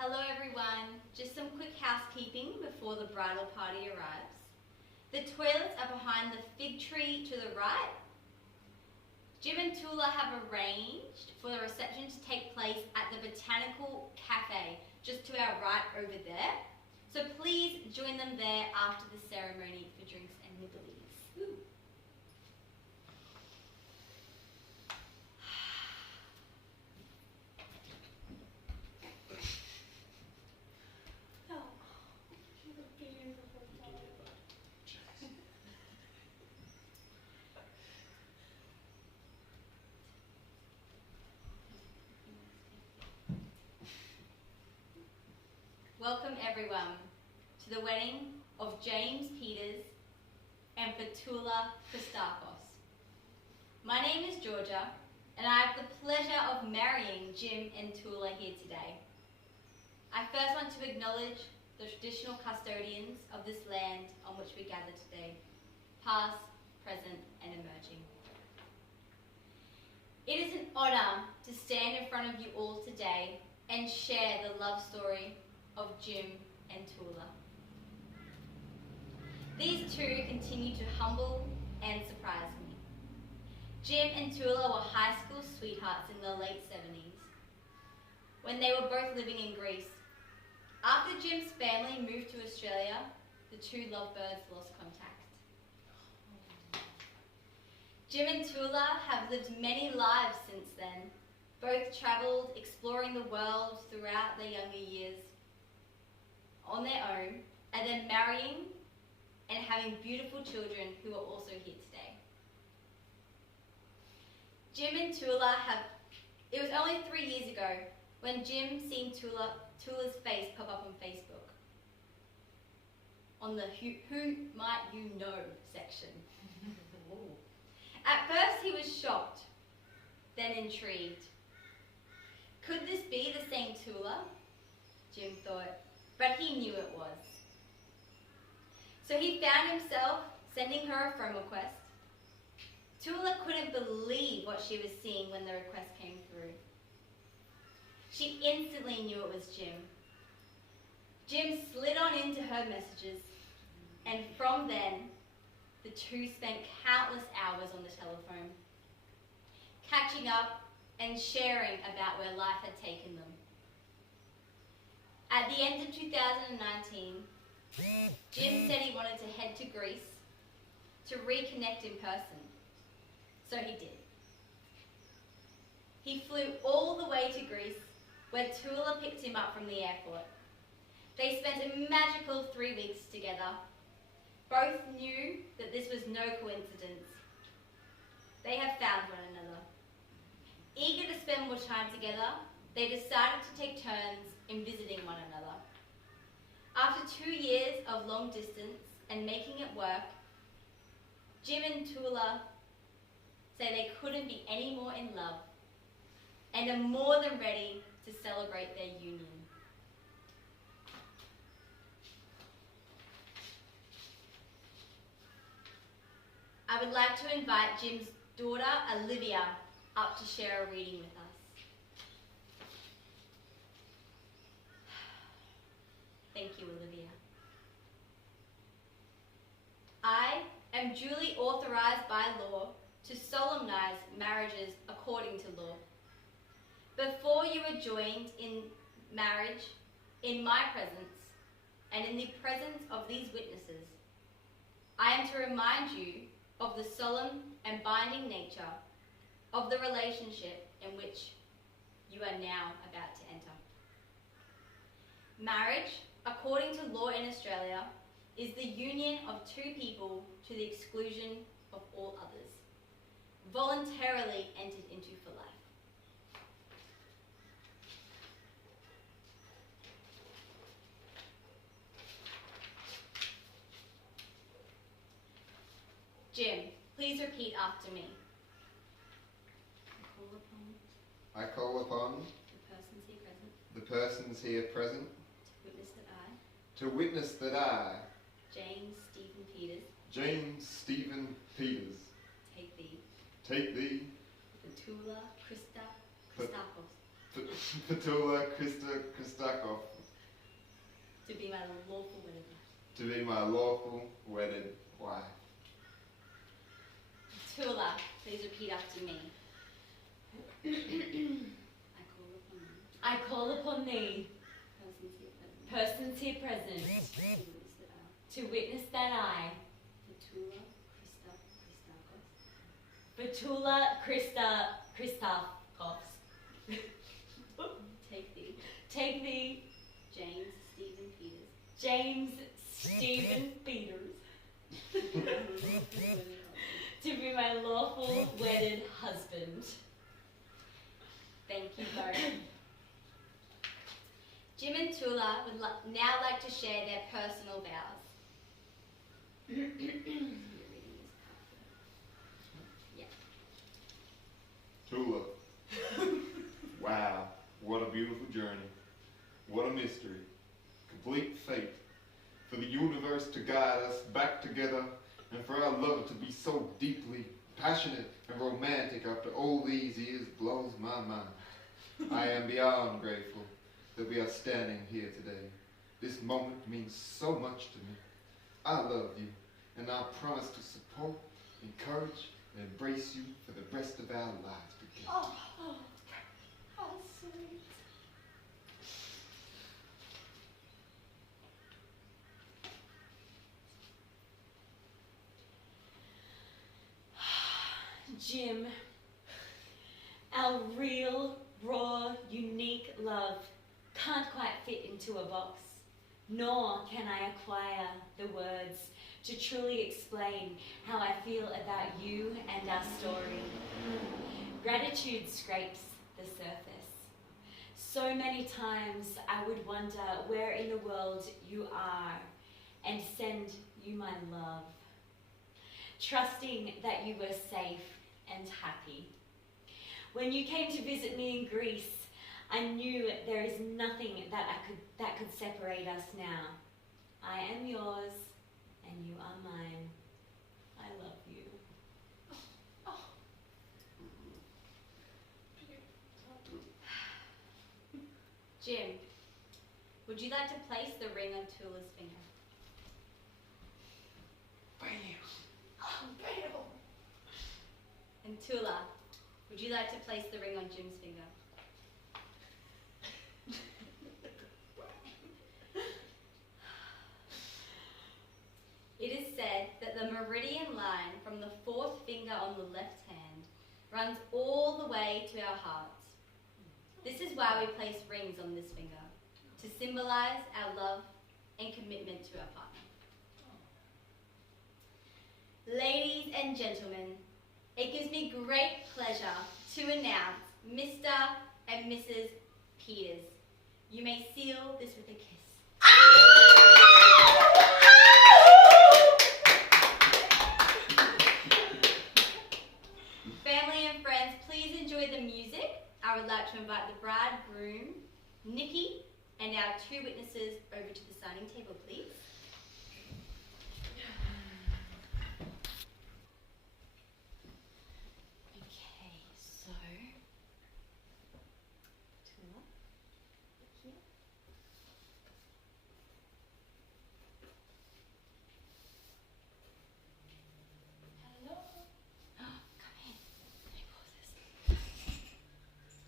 Hello everyone, just some quick housekeeping before the bridal party arrives. The toilets are behind the fig tree to the right. Jim and Toula have arranged for the reception to take place at the Botanical Cafe, just to our right over there. So please join them there after the ceremony for drinks and nibblies. Woo. Welcome everyone to the wedding of James Peters and Toula Christakos. My name is Georgia and I have the pleasure of marrying Jim and Toula here today. I first want to acknowledge the traditional custodians of this land on which we gather today, past, present and emerging. It is an honour to stand in front of you all today and share the love story of Jim and Toula. These two continue to humble and surprise me. Jim and Toula were high school sweethearts in the late 70s when they were both living in Greece. After Jim's family moved to Australia, the two lovebirds lost contact. Jim and Toula have lived many lives since then, both travelled, exploring the world throughout their younger years on their own, and then marrying and having beautiful children who are also here today. Jim and Toula it was only 3 years ago when Jim seen Toula's face pop up on Facebook on the Who Might You Know section. At first he was shocked, then intrigued. Could this be the same Toula? Jim thought, but he knew it was. So he found himself sending her a friend request. Toula couldn't believe what she was seeing when the request came through. She instantly knew it was Jim. Jim slid on into her messages, and from then, the two spent countless hours on the telephone, catching up and sharing about where life had taken them. At the end of 2019, Jim said he wanted to head to Greece to reconnect in person. So he did. He flew all the way to Greece, where Toula picked him up from the airport. They spent a magical 3 weeks together. Both knew that this was no coincidence. They have found one another. Eager to spend more time together, they decided to take turns in visiting one another. After 2 years of long distance and making it work, Jim and Toula say they couldn't be any more in love and are more than ready to celebrate their union. I would like to invite Jim's daughter, Olivia, up to share a reading with us. Thank you, Olivia. I am duly authorized by law to solemnize marriages according to law. Before you are joined in marriage in my presence and in the presence of these witnesses, I am to remind you of the solemn and binding nature of the relationship in which you are now about to enter. Marriage, according to law in Australia, is the union of two people to the exclusion of all others, voluntarily entered into for life. Jim, please repeat after me. I call upon the persons here present to witness that I, James Stephen Peters, take thee, the Toula Christakos, toula Christakov. To be my lawful wedded wife. To be my lawful wedded wife. Toula, please repeat after me. I call upon thee, persons here present, to witness that I, Toula Christakos, take thee, James Stephen Peters, to be my lawful wedded husband. Thank you both. Jim and Toula would now like to share their personal vows. Toula. Wow, what a beautiful journey. What a mystery. Complete fate. For the universe to guide us back together, and for our love to be so deeply passionate and romantic after all these years blows my mind. I am beyond grateful that we are standing here today. This moment means so much to me. I love you, and I promise to support, encourage, and embrace you for the rest of our lives together. Oh, how sweet. Jim, our real, raw, unique love can't quite fit into a box, nor can I acquire the words to truly explain how I feel about you and our story. Gratitude scrapes the surface. So many times I would wonder where in the world you are and send you my love, trusting that you were safe and happy. When you came to visit me in Greece, I knew there is nothing that could separate us now. I am yours and you are mine. I love you. Jim, would you like to place the ring on Toula's finger? And Toula, would you like to place the ring on Jim's finger? It is said that the meridian line from the fourth finger on the left hand runs all the way to our hearts. This is why we place rings on this finger, to symbolize our love and commitment to our partner. Ladies and gentlemen, it gives me great pleasure to announce Mr. and Mrs. Peters. You may seal this with a kiss. Family and friends, please enjoy the music. I would like to invite the bridegroom, Nikki, and our two witnesses over to the signing table, please. Okay, so Toula, here.